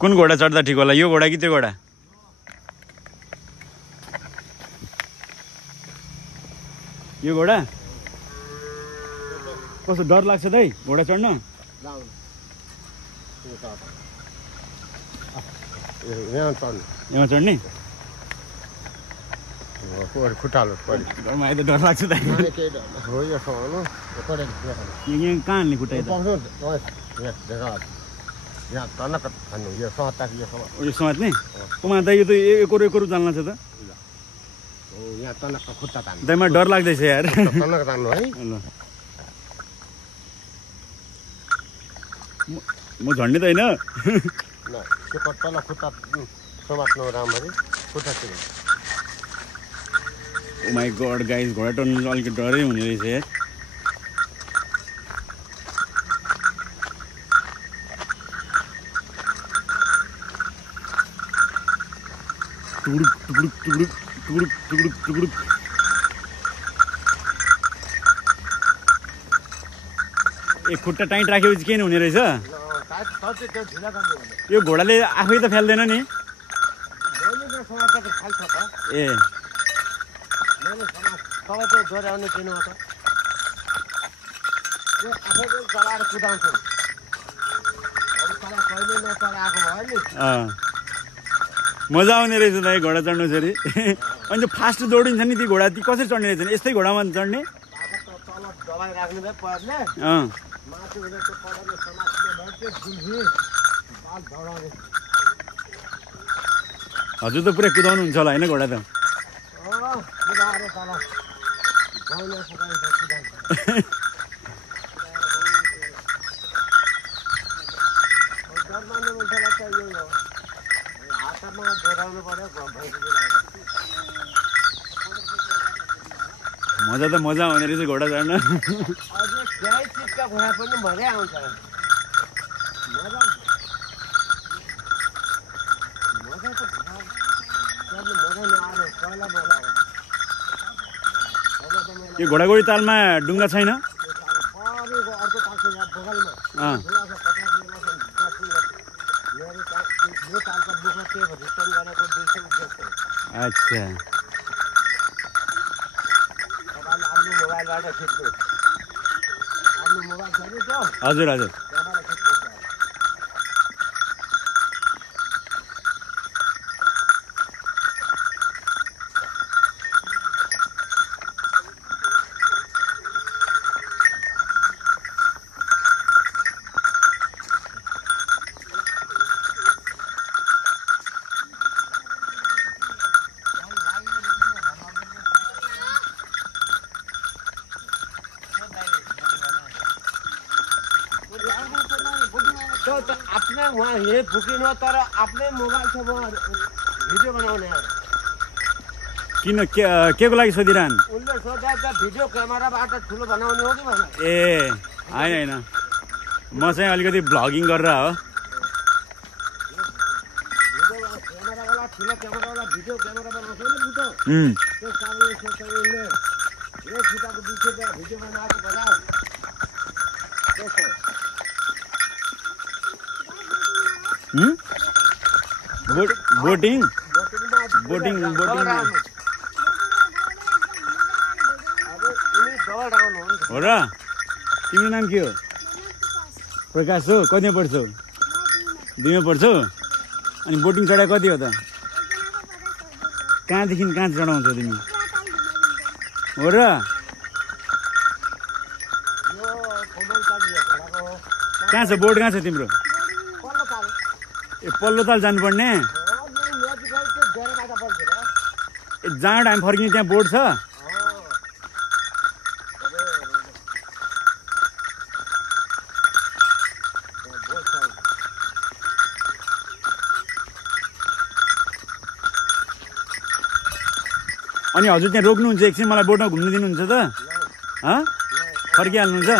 कुन घोडा चढ्दा ठिक होला, यो घोडा कि त्यो घोडा? यो घोडा कस्तो डर लाग्छ दाइ घोडा चढ्न? यहाँ चढ्ने खुट्टालो घरमा आइ त डर लाग्छ दाइ। यहाँ कहाँ हाल्ने खुट्टा? यो समात्ने? उमा दाइ यो त एकरो एकरो चाल्न छ त। दाइ मलाई डर लाग्दैछ यार। ल म झन्डे त होइन। ओ माई गॉड गाइस, घोडा चढ्नु चाहिँ अलिकति डरै हुने रहेछ यार। टुडुक टुडुक टुडुक टुडुक टुडुक टुडुक। एक खुट्टा टाइट राखेपछि के हुने रहेछ? यो घोडाले आफै त फ्याल्दैन नि? ए मजा आउने रहेछ दाइ घोडा चढ्नु फेरि। अनि त्यो फास्ट दौडिन्छ नि ती घोडा, ती कसरी चढ्ने रहेछ? यस्तै घोडामा चढ्ने? हजुर त पुरै कुदाउनु हुन्छ होला होइन घोडा त? मजा त मजा आउने रहेछ घोडा चढ्न। यो घोडागोडी तालमा डुङ्गा छैन? अच्छा हजुर हजुर। अपने वहाँ ये बुकिंग हो तर अपने मोबाइल से वो भिडियो बनाउने किन के को लागि सोधिरहन? उनले सोधे त भिडियो क्यामेराबाट ठुलो बनाउने हो कि भने? ए होइन होइन, म चाहिँ अलिकति भ्लगिङ गरेर हो। क्यामेरावाला ठुलो क्यामेरावाला भिडियो क्यामेरा बनाउँछ नि बुटो, त्यो कारणले सोच्छ उनले यो खुट्टाको बिचमा भिडियो बनाएको बना बोटिङ बोटिङ बोटिङ हो र? तिम्रो नाम के हो? प्रकाश हो। कतिमा पढ्छौ? 2मा पढ्छौ? अनि बोटिङ चढा कति हो त? कहाँदेखि कहाँ चढाउँछौ तिमी? हो र? कहाँ छ बोर्ड? कहाँ छ तिम्रो? ए पल्लो ताल जानुपर्ने? जहाँ हामी फर्किने त्यहाँ बोर्ड छ? अनि हजुर त्यहाँ रोक्नुहुन्छ एकछिन, मलाई बोटमा घुम्नु दिनुहुन्छ त? फर्किहाल्नुहुन्छ?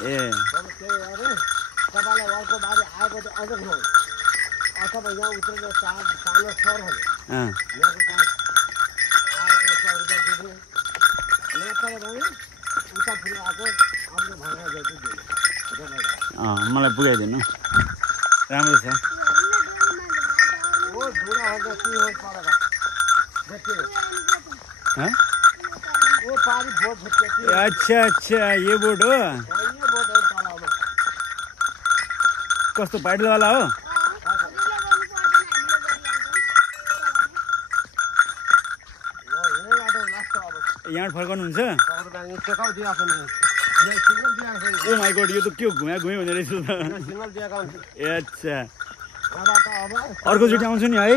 ए तपाईँलाई अर्को बारी आएको त अझ खाउँ अथवा यहाँ उत्रेर सानो सरहरू यहाँको काठ आएको 100 रुपियाँ दिने नत्र भने उता फुल आएको आफ्नो भाडा जति दिने मलाई पुगाइदिनु राम्रो छ अच्छा अच्छा ये बोट हो कस्तो पाइडलवाला हो यहाँ फर्काउनुहुन्छ ओ माई गॉड यो त के घुम्या घुम्यो भने रहेछ त ए अच्छा अर्कोचोटि आउँछु नि है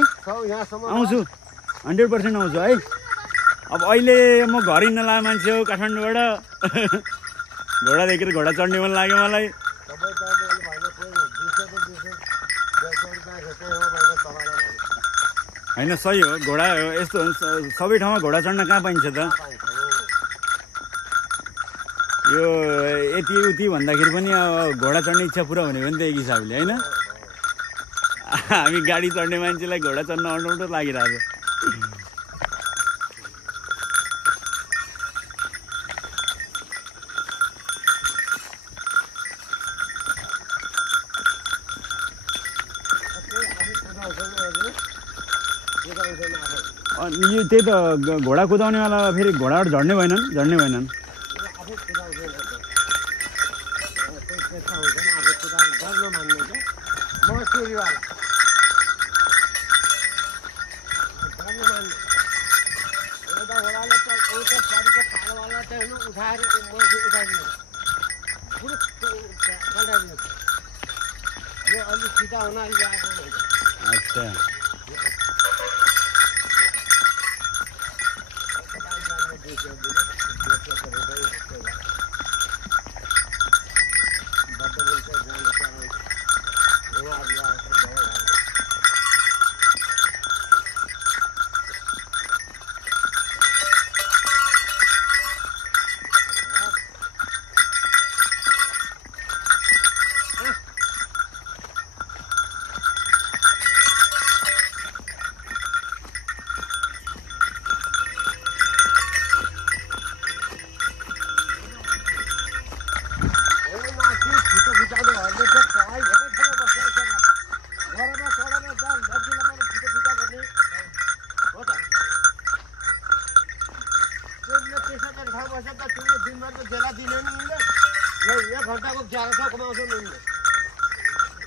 आउँछु 100% आउँछु है अब अहिले म घर हिँड्न लागेको मान्छे हो काठमाडौँबाट घोडा देखेर घोडा चढ्ने मन लाग्यो मलाई होइन सही हो घोडा यस्तो सबै ठाउँमा घोडा चढ्न कहाँ पाइन्छ त यो यति उति भन्दाखेरि पनि अब घोडा चढ्ने इच्छा पुरा हुने हो नि त एक हिसाबले होइन हामी गाडी चढ्ने मान्छेलाई घोडा चढ्न अनौठो लागिरहेको यो त्यही त घोडा कुदाउनेवाला फेरि घोडाबाट झर्ने भएनन् अच्छा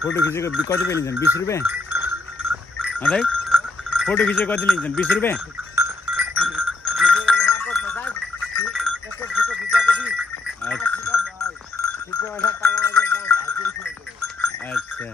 फोटो खिचेको कति पे लिन्छन् 20 रुपियाँ है फोटो खिचेको कति लिन्छन् 20 रुपियाँ अच्छा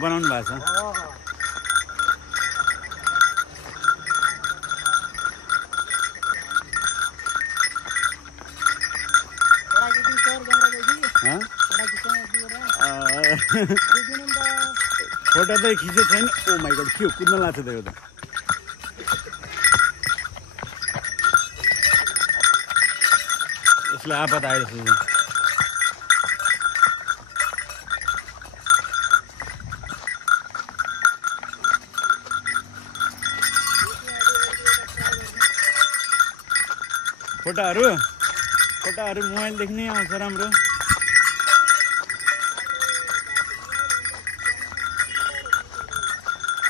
बनाउनु भएको छ फोटो त खिचेको छैन ओ माई गॉड के कुद्न लाग्छ त यो त यसले आपत आइरहेछ फोटाहरू मोबाइलदेखि नै आउँछ राम्रो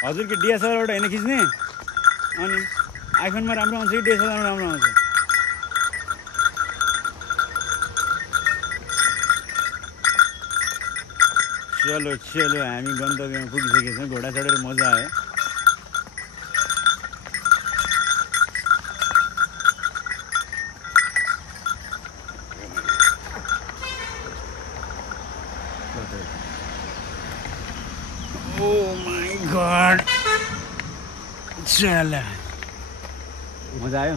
हजुरको डिएसएलआरबाट होइन खिच्ने अनि आइफोनमा राम्रो आउँछ कि डिएसएलआरमा राम्रो आउँछ चलो हामी गन्तव्यमा पुगिसकेका छौँ घोडा चढेर मजा आयो Oh my god. चल मजा आयो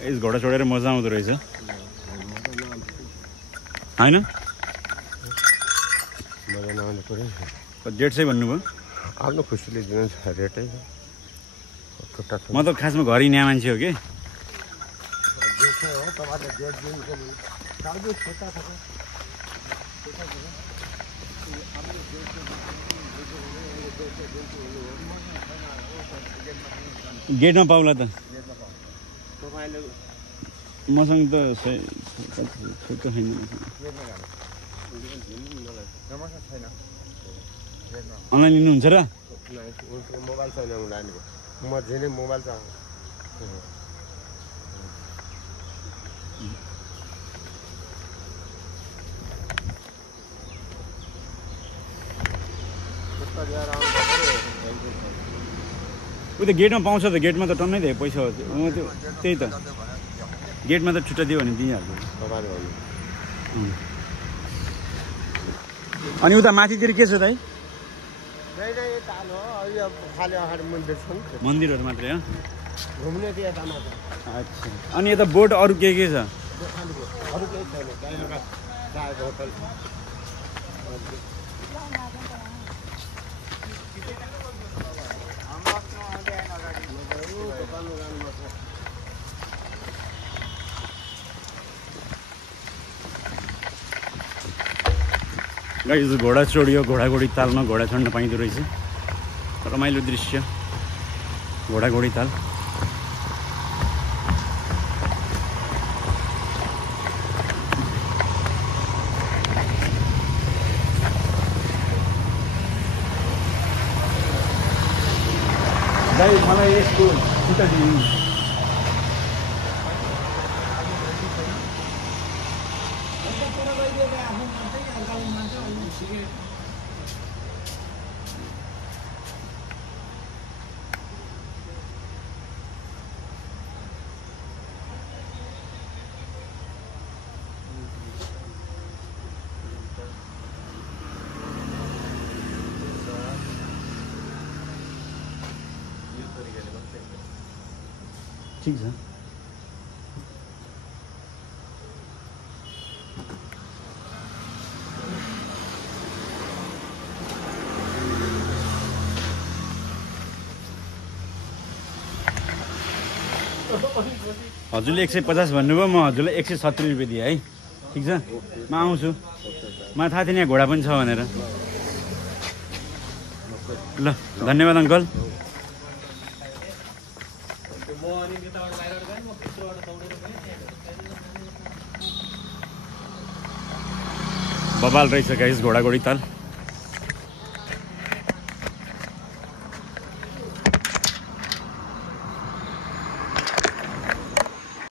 यस घोडा चढेर मजा आउँदो रहेछ हैन मजा नआउनु पर्यो डेट चाहिँ भन्नुभयो आफ्नो खुसीले दिनु छ रेटै छुट्टा म त खासमा घरि न्या मान्छे हो कि देख्छ हो तपाईँले डेट दिनको साउदी छुट्टा छ गेटमा पाउला त तपाईँले मसँग त छुट्टो छैन छैन अनलाइन लिनुहुन्छ र मोबाइल छैन नानीको म झेने मोबाइल छ उता गेटमा पाउँछ त गेटमा त टन्नै दिए पैसा हो त्यो त्यही त गेटमा त छुट्टा दियो भने दिइहाल्छ अनि उता माथितिर के छ दाइ खाली अगाडि मन्दिर छ नि मन्दिरहरू मात्रै हो घुम्ने त्यो यता मात्र अच्छा अनि यता बोट अरू के छ अरू केही छैन त्यहाँ चायको होटल गाइस घोडा चढियो घोडाघोडी तालमा घोडा चढ्न पाइँदो रहेछ रमाइलो दृश्य घोडाघोडी ताल दाइ मलाई यसको छुट्टा दिनु ठिक छ हजुरले 150 भन्नुभयो म हजुरलाई 170 रुपियाँ दिएँ है ठिक छ म आउँछु मलाई थाहा थिएन यहाँ घोडा पनि छ भनेर ल धन्यवाद अङ्कल बबाल रहेछ गाइस घोडाघोडी ताल